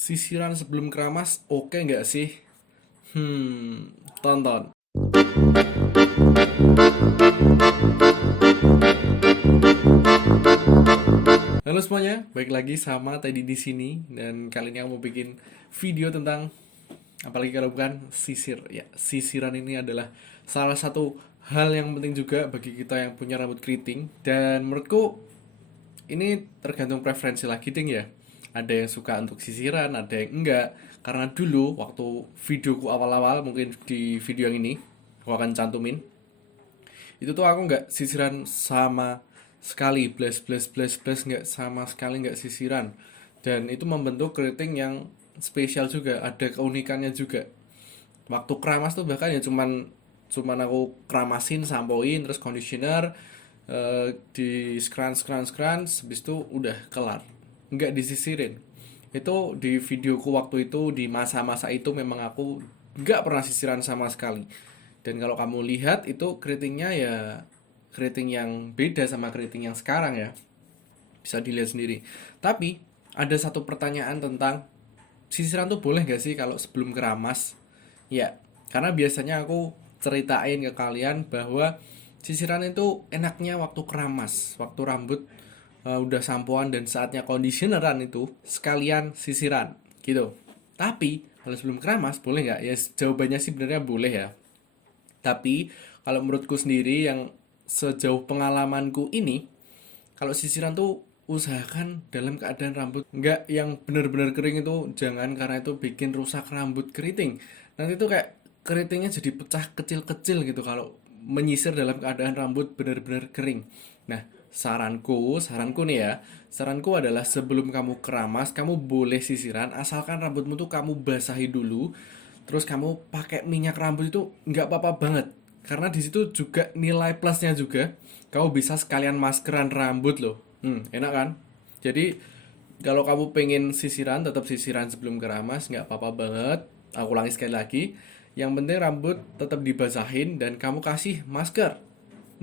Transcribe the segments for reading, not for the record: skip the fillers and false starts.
Sisiran sebelum keramas oke nggak sih? Tonton. Halo semuanya, balik lagi sama Teddy di sini dan kali ini aku mau bikin video tentang apalagi kalau bukan sisir. Ya, sisiran ini adalah salah satu hal yang penting juga bagi kita yang punya rambut keriting dan menurutku ini tergantung preferensi lagi ding ya. Ada yang suka untuk sisiran, ada yang enggak. Karena dulu waktu videoku awal-awal, mungkin di video yang ini aku akan cantumin, itu tuh aku nggak sisiran sama sekali, blast blast blast blast, nggak sama sekali, nggak sisiran. Dan itu membentuk keriting yang spesial juga, ada keunikannya juga. Waktu keramas tuh bahkan ya cuman cuman aku keramasin, sampoin, terus conditioner, di scrunch habis itu udah kelar, nggak disisirin. Itu di videoku waktu itu, di masa-masa itu memang aku nggak pernah sisiran sama sekali. Dan kalau kamu lihat itu keritingnya ya keriting yang beda sama keriting yang sekarang ya, bisa dilihat sendiri. Tapi ada satu pertanyaan tentang sisiran tuh boleh gak sih kalau sebelum keramas. Ya, karena biasanya aku ceritain ke kalian bahwa sisiran itu enaknya waktu keramas, waktu rambut udah sampoan dan saatnya conditioneran itu sekalian sisiran gitu. Tapi kalau sebelum keramas boleh nggak? Ya jawabannya sih sebenarnya boleh ya. Tapi kalau menurutku sendiri yang sejauh pengalamanku ini, kalau sisiran tuh usahakan dalam keadaan rambut nggak yang benar-benar kering, itu jangan, karena itu bikin rusak rambut keriting. Nanti tuh kayak keritingnya jadi pecah kecil-kecil gitu kalau menyisir dalam keadaan rambut benar-benar kering. Nah, saranku nih ya, saranku adalah sebelum kamu keramas, kamu boleh sisiran asalkan rambutmu tuh kamu basahi dulu, terus kamu pakai minyak rambut itu nggak apa-apa banget. Karena di situ juga nilai plusnya juga, kamu bisa sekalian maskeran rambut loh. Enak kan? Jadi kalau kamu pengen sisiran, tetap sisiran sebelum keramas, nggak apa-apa banget. Aku ulangi sekali lagi, yang penting rambut tetap dibasahin dan kamu kasih masker.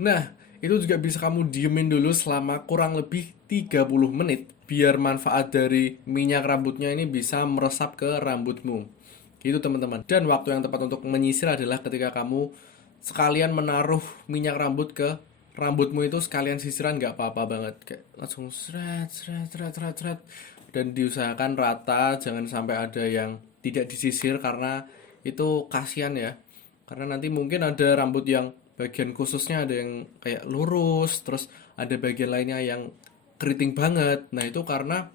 Nah, itu juga bisa kamu diemin dulu selama kurang lebih 30 menit biar manfaat dari minyak rambutnya ini bisa meresap ke rambutmu. Gitu teman-teman. Dan waktu yang tepat untuk menyisir adalah ketika kamu sekalian menaruh minyak rambut ke rambutmu, itu sekalian sisiran nggak apa-apa banget, kayak langsung seret seret seret seret seret. Dan diusahakan rata, jangan sampai ada yang tidak disisir karena itu kasihan ya. Karena nanti mungkin ada rambut yang bagian khususnya ada yang kayak lurus, terus ada bagian lainnya yang keriting banget. Nah itu karena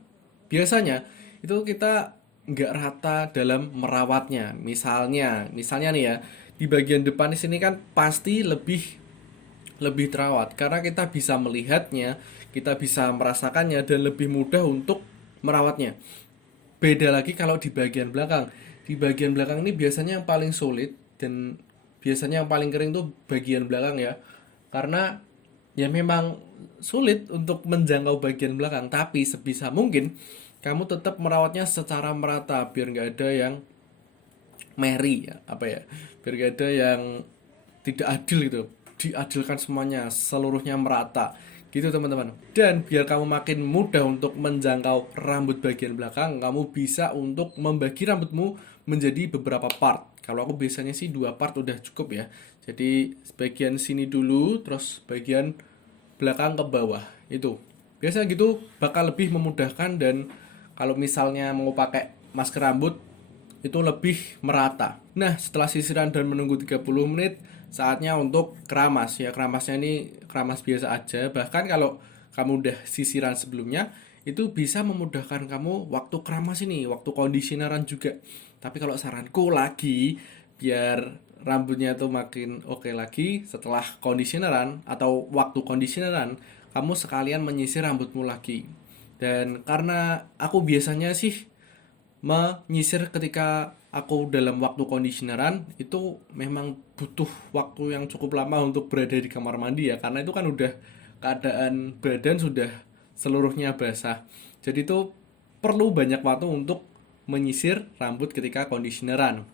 biasanya itu kita nggak rata dalam merawatnya. Misalnya nih ya, di bagian depan di sini kan pasti lebih lebih terawat karena kita bisa melihatnya, kita bisa merasakannya dan lebih mudah untuk merawatnya. Beda lagi kalau di bagian belakang. Di bagian belakang ini biasanya yang paling sulit dan biasanya yang paling kering tuh bagian belakang ya. Karena ya memang sulit untuk menjangkau bagian belakang, tapi sebisa mungkin kamu tetap merawatnya secara merata biar nggak ada yang meri ya, apa ya, biar gak ada yang tidak adil gitu, diadilkan semuanya, seluruhnya merata gitu teman-teman. Dan biar kamu makin mudah untuk menjangkau rambut bagian belakang, kamu bisa untuk membagi rambutmu menjadi beberapa part. Kalau aku biasanya sih 2 part udah cukup ya. Jadi bagian sini dulu, terus bagian belakang ke bawah itu. Biasanya gitu bakal lebih memudahkan, dan kalau misalnya mau pakai masker rambut itu lebih merata. Nah, setelah sisiran dan menunggu 30 menit, saatnya untuk keramas. Ya, keramasnya ini keramas biasa aja. Bahkan kalau kamu udah sisiran sebelumnya, itu bisa memudahkan kamu waktu keramas ini, waktu conditioneran juga. Tapi kalau saranku lagi, biar rambutnya tuh makin oke lagi setelah conditioneran atau waktu conditioneran, kamu sekalian menyisir rambutmu lagi. Dan karena aku biasanya sih menyisir ketika aku dalam waktu conditioneran, itu memang butuh waktu yang cukup lama untuk berada di kamar mandi ya, karena itu kan udah keadaan badan sudah seluruhnya basah. Jadi itu perlu banyak waktu untuk menyisir rambut ketika conditioneran.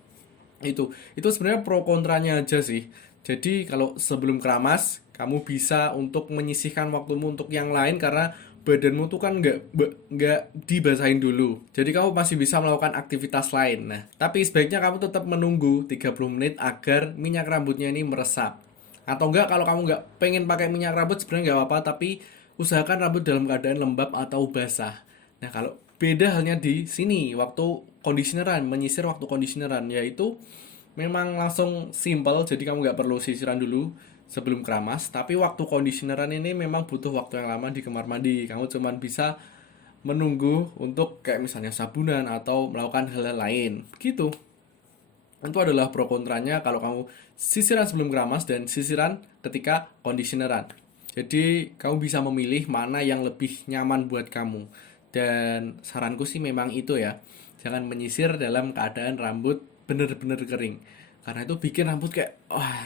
Itu sebenarnya pro kontranya aja sih. Jadi kalau sebelum keramas kamu bisa untuk menyisihkan waktumu untuk yang lain, karena badanmu tuh kan nggak dibasahin dulu. Jadi kamu masih bisa melakukan aktivitas lain. Nah, tapi sebaiknya kamu tetap menunggu 30 menit agar minyak rambutnya ini meresap. Atau enggak, kalau kamu nggak pengen pakai minyak rambut sebenarnya nggak apa-apa, tapi usahakan rambut dalam keadaan lembab atau basah. Nah, kalau beda halnya di sini waktu conditioneran, menyisir waktu conditioneran, yaitu memang langsung simple, jadi kamu nggak perlu sisiran dulu sebelum keramas. Tapi waktu conditioneran ini memang butuh waktu yang lama di kamar mandi. Kamu cuman bisa menunggu untuk kayak misalnya sabunan atau melakukan hal-hal lain gitu. Itu adalah pro kontranya kalau kamu sisiran sebelum keramas dan sisiran ketika conditioneran. Jadi kamu bisa memilih mana yang lebih nyaman buat kamu. Dan saranku sih memang itu ya. Jangan menyisir dalam keadaan rambut bener-bener kering. Karena itu bikin rambut kayak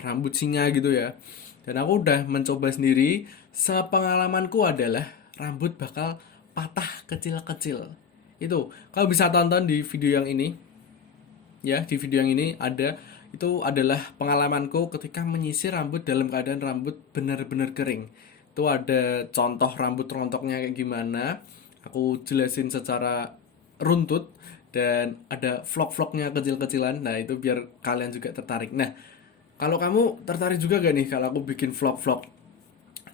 rambut singa gitu ya. Dan aku udah mencoba sendiri. Sepengalamanku adalah rambut bakal patah kecil-kecil. Itu kamu bisa tonton di video yang ini. Ya, di video yang ini ada, itu adalah pengalamanku ketika menyisir rambut dalam keadaan rambut benar-benar kering. Itu ada contoh rambut rontoknya kayak gimana. Aku jelasin secara runtut dan ada vlog-vlognya kecil-kecilan. Nah, itu biar kalian juga tertarik. Nah, kalau kamu tertarik juga gak nih kalau aku bikin vlog-vlog?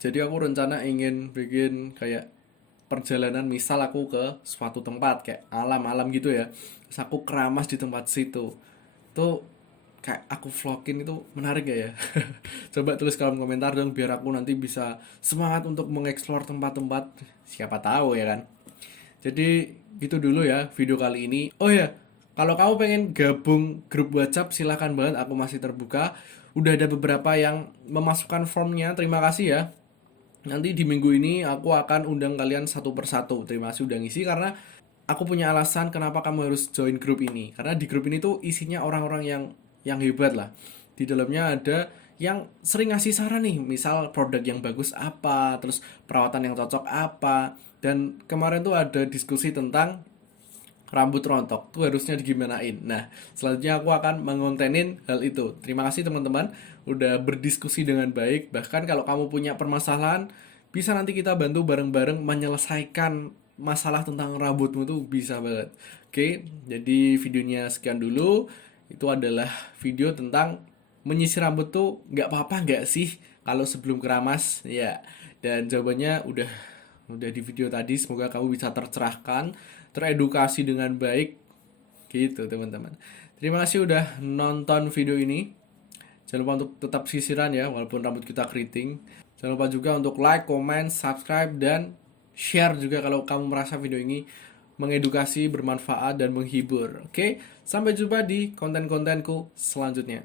Jadi aku rencana ingin bikin kayak perjalanan, misal aku ke suatu tempat kayak alam-alam gitu ya, terus aku keramas di tempat situ tuh, kayak aku vlogin, itu menarik gak ya? Coba tulis kolom komentar dong biar aku nanti bisa semangat untuk mengeksplor tempat-tempat, siapa tahu ya kan. Jadi gitu dulu ya video kali ini. Oh ya, kalau kamu pengen gabung grup WhatsApp silahkan banget, aku masih terbuka. Udah ada beberapa yang memasukkan formnya, terima kasih ya. Nanti di minggu ini aku akan undang kalian satu persatu. Terima kasih udah ngisi, karena aku punya alasan kenapa kamu harus join grup ini. Karena di grup ini tuh isinya orang-orang yang hebat lah. Di dalamnya ada yang sering ngasih saran nih, misal produk yang bagus apa, terus perawatan yang cocok apa. Dan kemarin tuh ada diskusi tentang rambut rontok tuh harusnya digimanain. Nah, selanjutnya aku akan mengontenin hal itu. Terima kasih teman-teman udah berdiskusi dengan baik. Bahkan kalau kamu punya permasalahan, bisa nanti kita bantu bareng-bareng menyelesaikan masalah tentang rambutmu, tuh bisa banget. Oke, jadi videonya sekian dulu. Itu adalah video tentang menyisir rambut tuh nggak apa-apa nggak sih kalau sebelum keramas ya. Dan jawabannya udah di video tadi. Semoga kamu bisa tercerahkan, teredukasi dengan baik gitu teman-teman. Terima kasih udah nonton video ini. Jangan lupa untuk tetap sisiran ya walaupun rambut kita keriting. Jangan lupa juga untuk like, comment, subscribe, dan share juga kalau kamu merasa video ini mengedukasi, bermanfaat, dan menghibur. Oke, sampai jumpa di konten-kontenku selanjutnya.